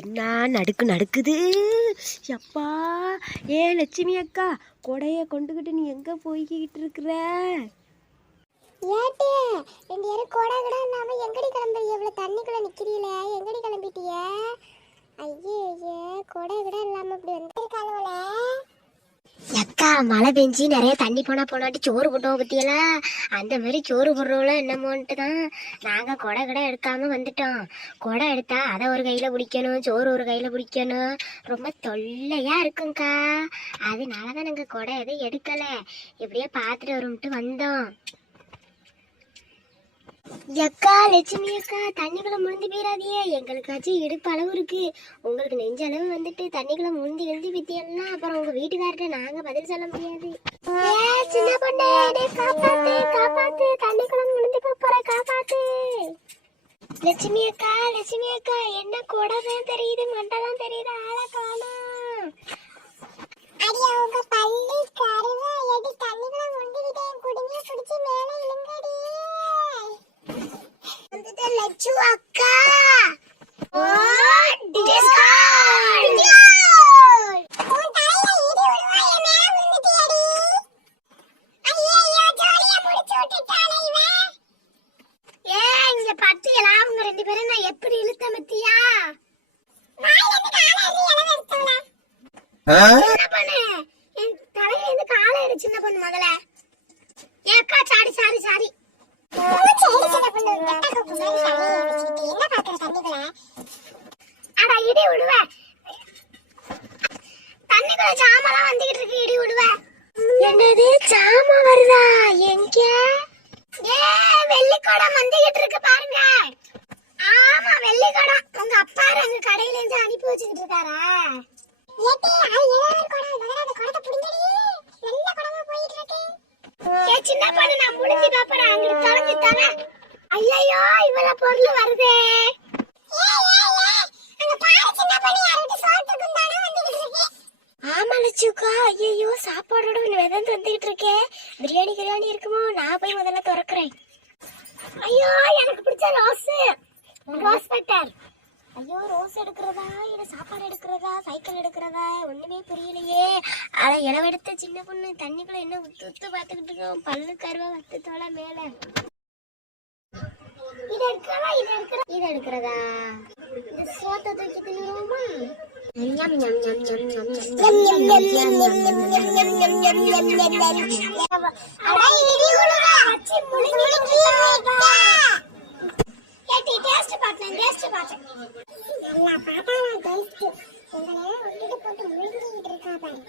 என்ன நடுக்கு நடுக்குது? எப்பா ஏ லட்சுமி அக்கா கொடைய கொண்டுகிட்டு நீ எங்கே போய்கிட்டு இருக்கிற? ஏட்டு ரெண்டு பேரும் கோடா கூட இல்லாம எங்கடி கிளம்புறீங்க இவ்வளவு தண்ணிக்குள்ள நிக்கிறீல எங்கடி கிளம்பிட்டிய? ஐயே ஐயே கோடா கூட இல்லாம இப்படி வந்திருக்காளுவல மழை பெஞ்சு நிறைய தண்ணி போனா போனாட்டி சோறு போட்டோம் பத்தியெல்லாம் அந்த மாதிரி சோறு போடுறோம்ல என்னமோன்ட்டு தான். நாங்க கொடை கடை எடுக்காம வந்துட்டோம். கொடை எடுத்தா அதை ஒரு கையில பிடிக்கணும் சோறு ஒரு கையில பிடிக்கணும். ரொம்ப தொல்லையா இருக்கும்க்கா. அதனாலதான் நாங்க கொடை எதுவும் எடுக்கல. இப்படியே பார்த்துட்டு வரும்ட்டு வந்தோம். அக்கா லட்சுமி அக்கா தண்ணிக்குள்ள முழுந்து போயிடாதியே எங்களுக்காச்சும் இடுப்பு அளவு இருக்கு. உங்களுக்கு நெஞ்ச அளவு வந்துட்டு தண்ணிக்குள்ள முழுந்து எழுதி வித்தியெல்லாம் அப்புறம் உங்க வீட்டுக்கார்ட்ட நாங்க பதில் சொல்ல முடியாது. சின்ன பொண்ணு காப்பாத்து காப்பாத்து. தண்ணிக்குள்ள முழுந்து போற காப்பாத்து. லட்சுமி அக்கா லட்சுமி அக்கா என்ன கூட தான் தெரியுது மண்டை தான் தெரியுது ஆளை காணும். பேரும் நான் எப்படி இழுத்த மத்தியா வாயில இருந்து காலை அள்ளி இலை எடுத்தவள சின்ன பொண்ணு என் தலையில இருந்து காலை எடு சின்ன பொண்ணு முதல்ல ஏக்கா சாரி சாரி சாரி அட இடி விடுவ. தண்ணிக்குள்ள சாமெல்லாம் வந்துகிட்டு இருக்கு இடி விடுவ. என்னது சாம வருதா? எங்க? ஏ வெள்ளிக்கோடம் வந்துகிட்டு இருக்கு பாருங்க. ஆமா வெள்ளிக்கோடம். உங்க அப்பா அங்க கடையில இருந்து அனுப்பி வச்சுக்கிட்டு இருக்காரா? சின்ன பொண்ணு நான் முடிஞ்சு பாப்பறேன். அங்கிட்டு தொலைஞ்சு தரேன். ஐயோ இவ்வளவு பொருள் வருதே. ஆமா லட்சுக்கா. ஐயோ சாப்பாடோட விதந்து வந்துகிட்டு இருக்கேன் பிரியாணி கிரியாணி இருக்குமோ? நான் போய் முதல்ல திறக்கிறேன். ஐயோ எனக்கு பிடிச்ச ரோஸ். ரோஸ் பட்டர் ஐயோ ரோஸ் எடுக்கிறதா? இல்ல சாப்பாடு எடுக்கிறதா? சைக்கிள் எடுக்கிறதா? ஒன்றுமே புரியலையே. அட இளவெடுத்த சின்ன பொண்ணு தண்ணிக்குள்ள என்ன உத்து உத்து பார்த்துக்கிட்டு இருக்கோம் பல்லு கருவை வத்து தோலை மேல. இது எடுக்கிறதா இது எடுக்கிற இது எடுக்கிறதா? சோத்தை தூக்கி தின்னுருவோமா டேஸ்ட் பார்த்தேன் டேஸ்ட் பார்த்தேன் போட்டு முழுங்கிட்டு இருக்கா பாரு